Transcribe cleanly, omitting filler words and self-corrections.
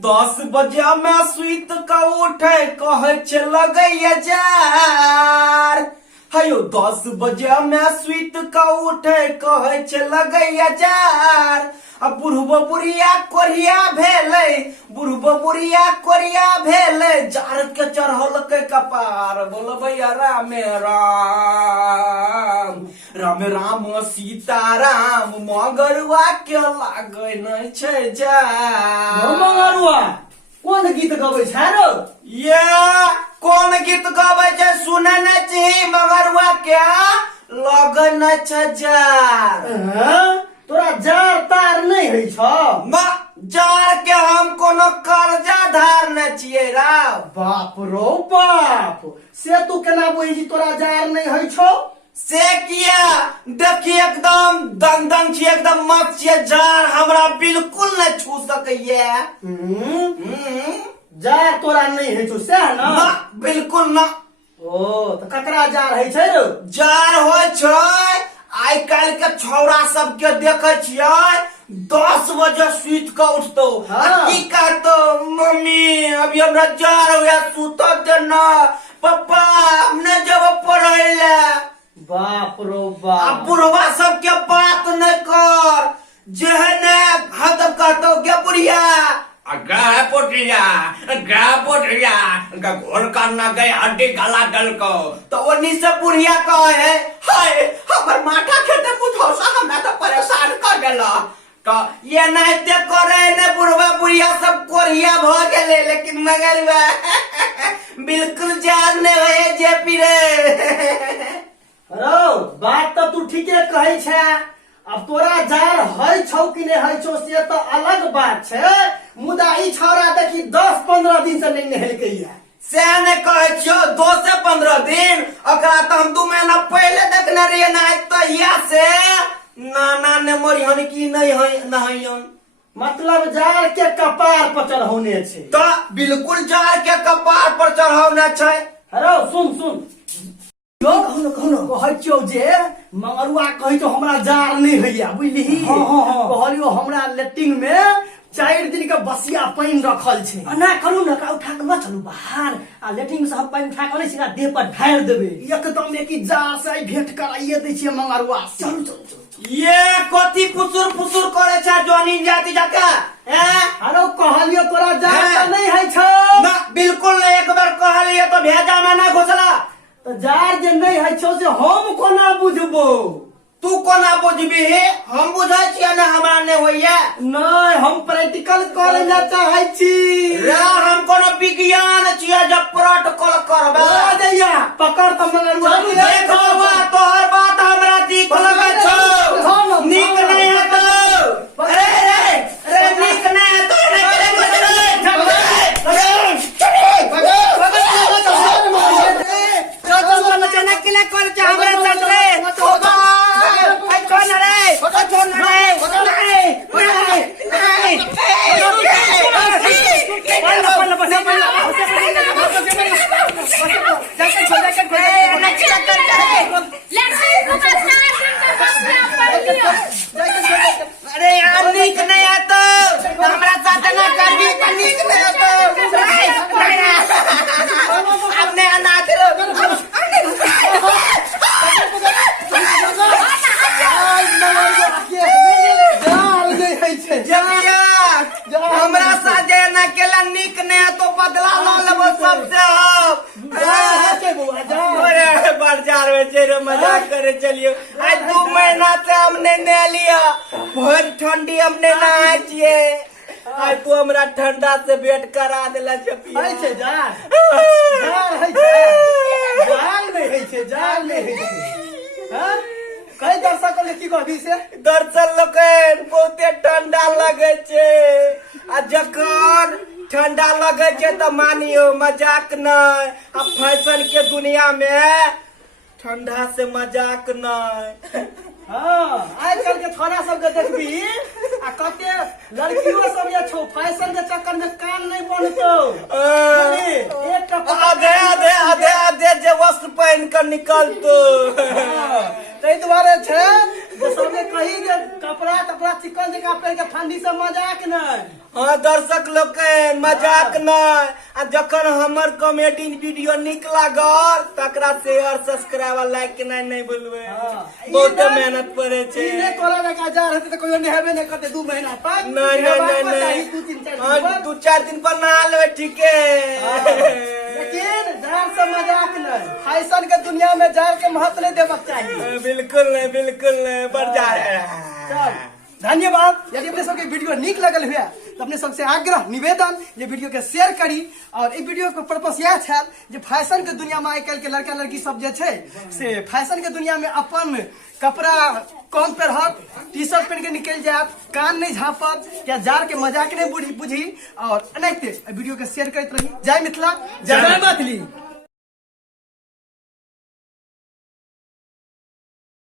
10 बजे में सुइत का उठे कहे छे लगैया जार। हयो 10 बजे में सुइत का उठे कहे छे लगैया जार। अब बुढ़बो बुढ़िया कोरिया भेले, बुढ़बो बुढ़िया कोरिया भेले, जार के चढ़ल के कपार। बोलो भैया रामे राम, राम राम सीताराम, मगरुआ के लागे नहीं छे जार। मंगरुआ कोन गीत गबै छै रो? ये कौन गीत गावे छे सुने न चाहिए, मगरुआ क्या लगे न छे जार। तोरा जार तार नहीं है छो? जार के हम कोनो कर्जा धार न छिए रा। बाप रो बाप, से तू केना बुझी जी तोरा जार नहीं है छो? से किया देखिए एकदम दंग दंग छी, एकदम मत छिए, जार हमरा बिल्कुल न छू सकैये। जार तोरा नहीं है छो से ना? बिल्कुल ना। ओ तो ककरा जार है छै रो? जार होय छै आइ काल्हि के छौड़ा सबके देखे छियै 10 बजे सुइत के उठतो। की कहतो मम्मी अभी हमरा जार हुआ सुत देना, पापा हमने जब पढ़े ले। बाप रो बाप, अब बुढ़वा सबके बात न कर, जेहने हदब कहतो के बुढ़िया गा पोटिया घोर करना गए हड्डी गला डल को, तो ओनी से बुढ़िया कहे हाय हमर माथा खेते पूछो सा हमरा तो परेशान कर देला। तो ये नाइते करे ने बुढ़वा बुढ़िया सब कोरिया भ गेले, लेकिन मगर बिल्कुल जान ने होए जे पिरे। रो बात तो तू ठीके कहै छै। अब तोरा जार है छौ कि नहीं है छौ से तो अलग बात छै, मुदा ई छौरा देखी 10-15 दिन से नहीं नहेलकै या। से ने कहे छियो 2 से 15 दिन, ओकरा तो हम 2 महीना पहले देखने रहिए ना। तहिया से नाना ने मरिहन की नहीं है नहियन। मतलब जार के कपार पर चढ़ौने छै। तो बिल्कुल जार के कपार पर चढ़ौने छै। हेरो सुन सुन, कहै छियौ जे मंगरुआ कहै छौ हमरा जार नहीं होइया बुझलिही। कहलियो हमरा लेट्रिन में 4 दिन के बसिया पानी रखल छै, ना करू ना का उठा के न चलू बाहर, आ लेट्रिन से हम पानी उठा के सीधा देह पर ढार देबे, एकदम एक जार से भेंट कराइए दै छियै मंगरुआ। चलू चलू चलू। ये कथी फुसुर फुसुर करे छै जोनी जाति जाके? हेलो कहलियो तोरा जार नहीं है छौ? ना बिल्कुल नहीं, एक बार कहलिए तो भेजा में ना घुसला। तो जार जे नहीं है छौ से हम कोना बुझबो? तू कोना बुझबी? हम बुझै छियै ने हमरा ने होइया। नहीं हम प्रैक्टिकल करे ला चाहै छी रे, हम कोनो विज्ञान छियै जब प्रैक्टिकल करबे। आ जइया पकड़ त मंगरुआ देखो बा तोहर बात हमरा ठीक लगे छौ, नीक नहीं है तो। अरे रे रे नीक नहीं है तो अरे यार नीक नहीं है तो हमरा साथ ना करबी त नीक नहीं है तो। अपने अनाथ हमरा साथ न केला नीक नहीं है तो बदला ला लेबो सबसे हम। अरे बाजार में चलो मजाक करे चलियो। आज 2 महीना से हमने नहा लिया, भर ठंडी हमने नहा छिए। आज तू हमरा ठंडा से भेंट करा देला छपिया। है छै जार? जार है छै? जार नहीं है छै, जार नहीं है छै। हां कई दर्शक के की कहबी से? दर्शक लोकन बहुते ठंडा लगे छे, आ जखन ठंडा लगे छे तो मानियो मजाक नहीं। अब फैशन के दुनिया में ठंडा से मजाक नहीं। हाँ आज कल के छोरा सब के देखबी आ कते लड़कियों सब ये छौ फैशन के चक्कर में कान नहीं बनतो। एक आधे आधे आधे आधे जे वस्त्र पहन कर निकलतो। तै दुआरे छै जे सबने कही जे कपड़ा तपड़ा चिकन जका पहन के ठंडी से मजाक नहीं। हाँ दर्शक लोग के मजाक न आ जखन हमर कॉमेडी वीडियो निक लागल तकरा शेयर सब्सक्राइब लाइक के नहीं भूलबे बहुत मेहनत पड़े छे इने तोरा लगा जा रहते तो कोई नेहबे नहीं करते 2 महीना तक नहीं 2-4 दिन पर नहा लेबे ठीक है लेकिन जार से मजाक नहीं फैशन के दुनिया में जार के महत्व नहीं देना चाहिए बिल्कुल नहीं बढ़ जा चल धन्यवाद। यदि अपने सबके वीडियो निक लगल हुआ तो अपने सबसे आग्रह निवेदन ये वीडियो के शेयर करी और ई वीडियो के पर्पस यह है जे फैशन के दुनिया में आजकल के लड़का लड़की सब जे छे से फैशन के दुनिया में अपन कपड़ा कौन पहनत टी शर्ट पहन के निकल जात कान नहीं झापत या जार के मजाक नहीं बुझी और अनेक वीडियो के शेयर करते रही। जय मिथिला जय मैथिली।